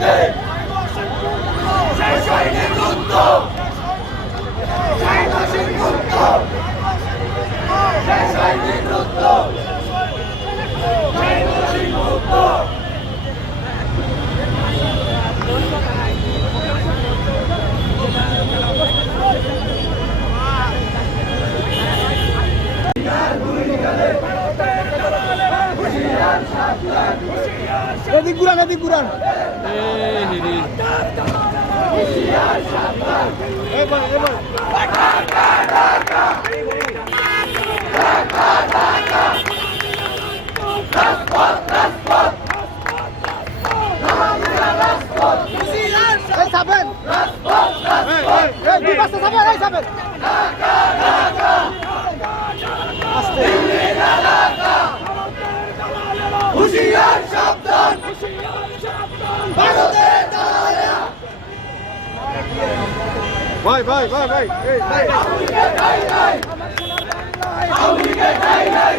一百万是通 এদিক ঘুরান এদিক ঘুরান এবার এবার এই সাবেন এই এই দুই পাশে সাবেন এই সাবেন আস্তে হুশিয়ার সাবধান। ভারতের দালালেরা ভাই ভাই ভাই ভাই এই এই আওয়ামী লীগের ঠাই নাই।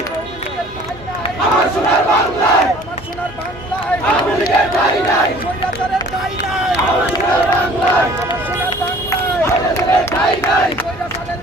আমার সোনার বাংলায় আমার সোনার বাংলায়। আওয়ামী ঠাই নাই। স্বৈরাচারের ঠাই নাই। আমার সোনার বাংলায়। আমার সোনার বাংলায়। আওয়ামী ঠাই নাই। স্বৈরাচারের